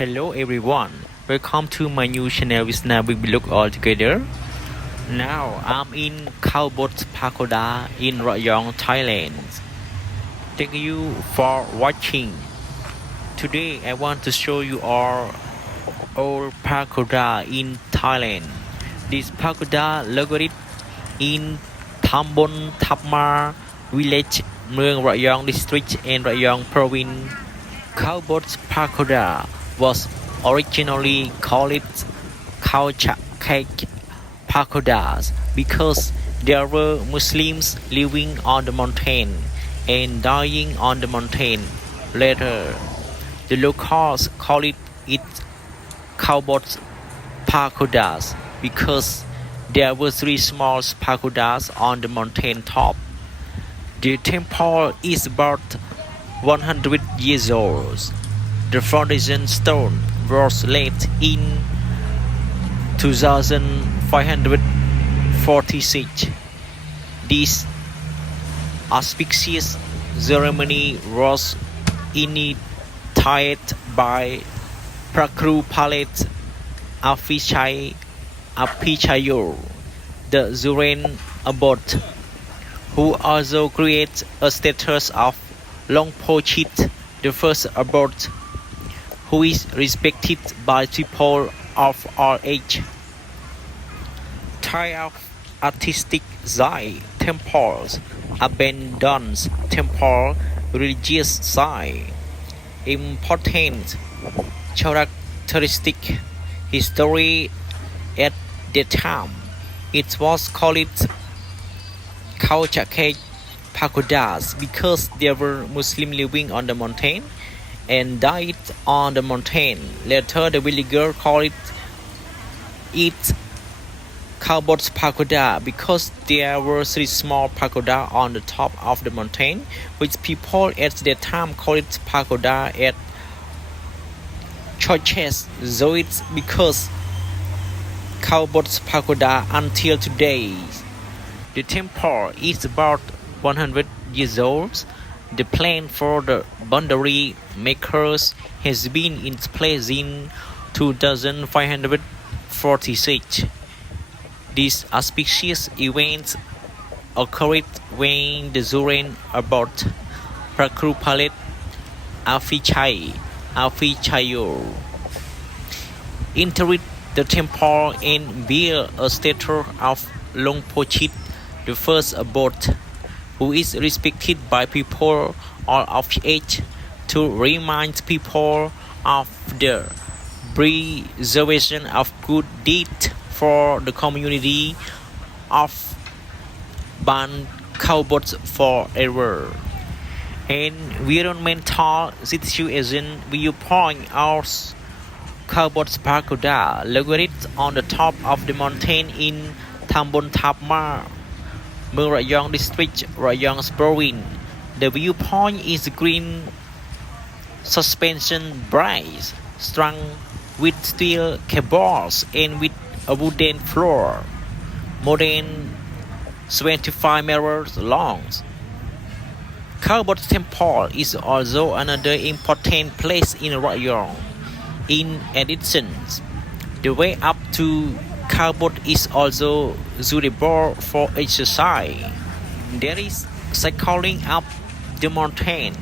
Hello everyone, welcome to my new channel with now we will look all together. Now I'm in Khao Bot Pagoda in Rayong, Thailand. Thank you for watching. Today I want to show you our old pagoda in Thailand. This pagoda located in Tambon Thapma village, Mueang Rayong district and Rayong province. Khao Bot Pagoda was originally called Khao Chak Khaek pagodas because there were Muslims living on the mountain and dying on the mountain. Later, the locals called it Khao Bot Pagodas because there were three small pagodas on the mountain top. The temple is about 100 years old. The foundation stone was laid in 2546. This auspicious ceremony was initiated by Khru Palat Aphichai Aphichaiyo, the Zuren abbot, who also created a status of Luang Pho Chit, the first abbot, who is respected by people of all age. Tired of artistic site temples, abandoned temple religious site. Important characteristic history at the time. It was called Khao Chak Khaek pagodas because there were Muslims living on the mountain and died on the mountain. Later, the villagers called it Khao Bot Pagoda because there were three small pagoda on the top of the mountain, which people at that time called it pagoda at churches. So it's because Khao Bot Pagoda until today. The temple is about 100 years old. The plan for the boundary makers has been in place in 2546. This auspicious event occurred when the Zuren abbot Khru Palat Aphichai Aphichaiyo entered the temple and built a statue of Luang Pho Chit, the first abbot, who is respected by people all of age, to remind people of the preservation of good deeds for the community of Wat Khao Bot forever. Environmental situation Viewpoint aus Khao Bot Pagoda located on the top of the mountain in Tambon Thapma, Mueang Rayong district, Rayong province. The viewpoint is green suspension bridge strung with steel cables and with a wooden floor, more than 25 meters long. Khao Bot Temple is also another important place in Rayong. In addition, the way up to Khao Bot is also suitable for exercise. There is cycling up the mountain.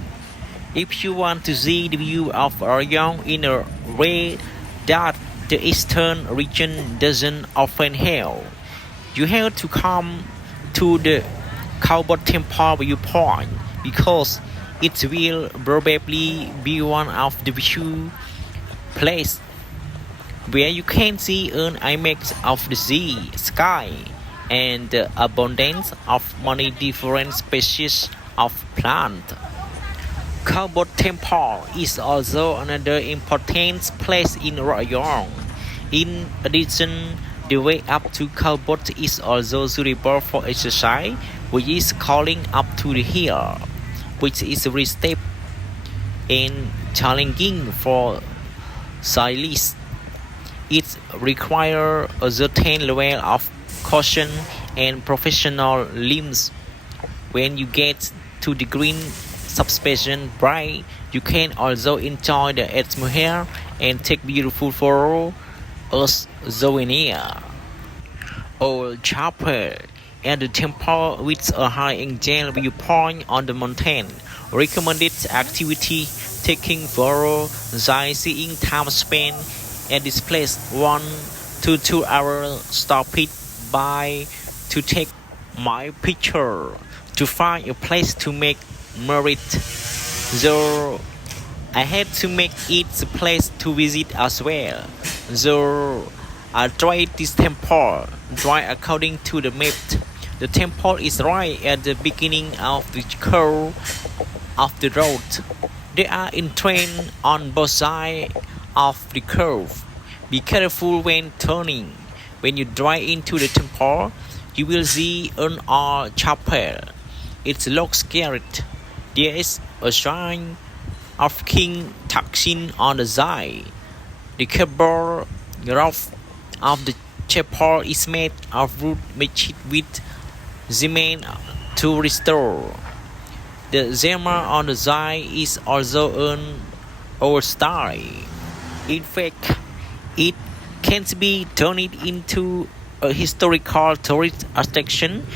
If you want to see the view of Rayong in a way that the eastern region doesn't often have, you have to come to the Khao Bot Temple viewpoint because it will probably be one of the few places where you can see an image of the sea, sky, and the abundance of many different species of plants. Khao Bot Temple is also another important place in Rayong. In addition, the way up to Khao Bot is also suitable for exercise, which is calling up to the hill, which is very steep and challenging for cyclists. It requires a certain level of caution and professional limbs. When you get to the green substation bright, you can also enjoy the atmosphere and take beautiful photo as souvenir. Old chapel and the temple with a high angle viewpoint on the mountain. Recommended activity: taking photo, sightseeing time spent at this place 1 to 2 hours. Stop it by to take my picture to find a place to make merit. So I had to make it a place to visit as well. So I tried this temple, right according to the map. The temple is right at the beginning of the curve of the road. There are entrance on both sides of the curve. Be careful when turning. When you drive into the temple, you will see an old chapel. It looks scary. There is a shrine of King Thaksin on the side. The cable roof of the chapel is made of wood mixed with cement to restore. The zema on the side is also an old style. In fact, it can be turned into a historical tourist attraction.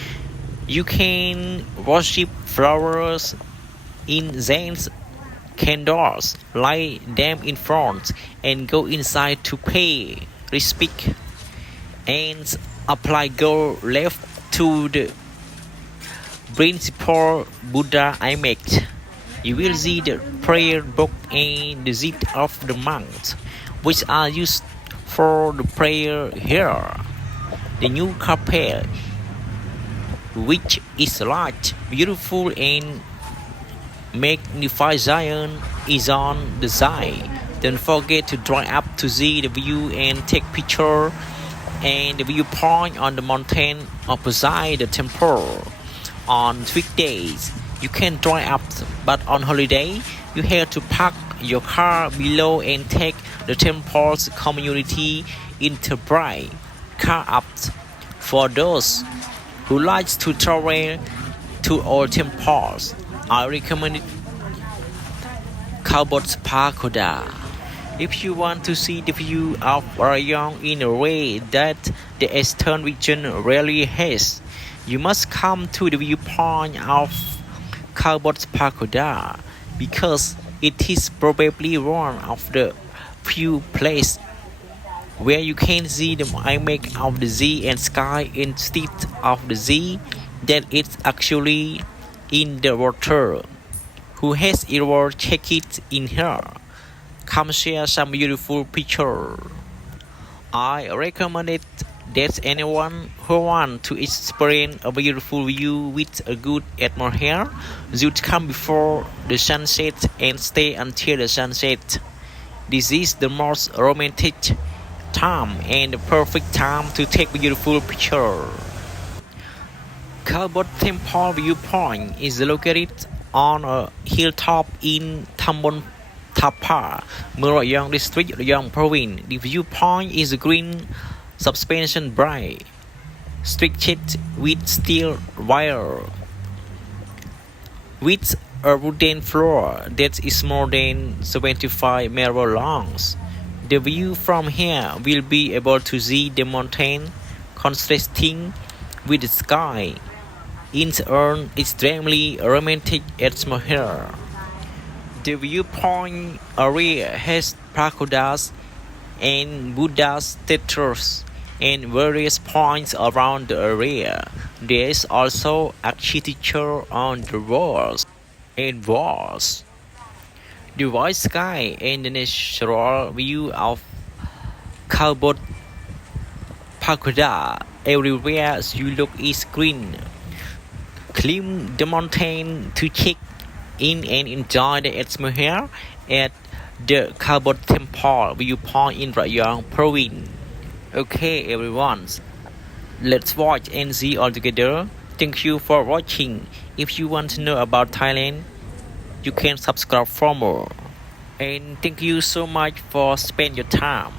You can worship flowers in Zen's candles, light them in front, and go inside to pay respect, and apply go left to the principal Buddha image. You will see the prayer book and the seat of the monks, which are used for the prayer here. The new chapel, which is large, beautiful, and magnificent, is on the side. Don't forget to drive up to see the view and take picture and the viewpoint on the mountain opposite the temple. On weekdays, you can drive up, but on holiday, you have to park your car below and take the temple's community enterprise car up. For those who like to travel to old temples, I recommend Khao Bot Pagoda. If you want to see the view of Rayong in a way that the eastern region rarely has, you must come to the viewpoint of Khao Bot Pagoda, because it is probably one of the few places where you can see the image of the sea and sky instead of the sea that it's actually in the water. Who has ever checked it in here? Come share some beautiful picture. I recommend it that anyone who wants to experience a beautiful view with a good atmosphere should come before the sunset and stay until the sunset. This is the most romantic time and the perfect time to take beautiful picture. Khao Bot Temple Viewpoint is located on a hilltop in Tambon Thapa, Rayong District, Rayong Province. The viewpoint is a green suspension bridge, stretched with steel wire, with a wooden floor that is more than 75 meters long. The view from here will be able to see the mountain contrasting with the sky in an extremely romantic atmosphere. The viewpoint area has pagodas and Buddha statues and various points around the area. There is also architecture on the walls. The white sky and the natural view of Khao Bot Pagoda. Everywhere you look is green. Climb the mountain to check in and enjoy the atmosphere at the Khao Bot Temple Viewpoint in Rayong Province. Okay everyone, let's watch and see all together. Thank you for watching. If you want to know about Thailand, you can subscribe for more. And thank you so much for spending your time.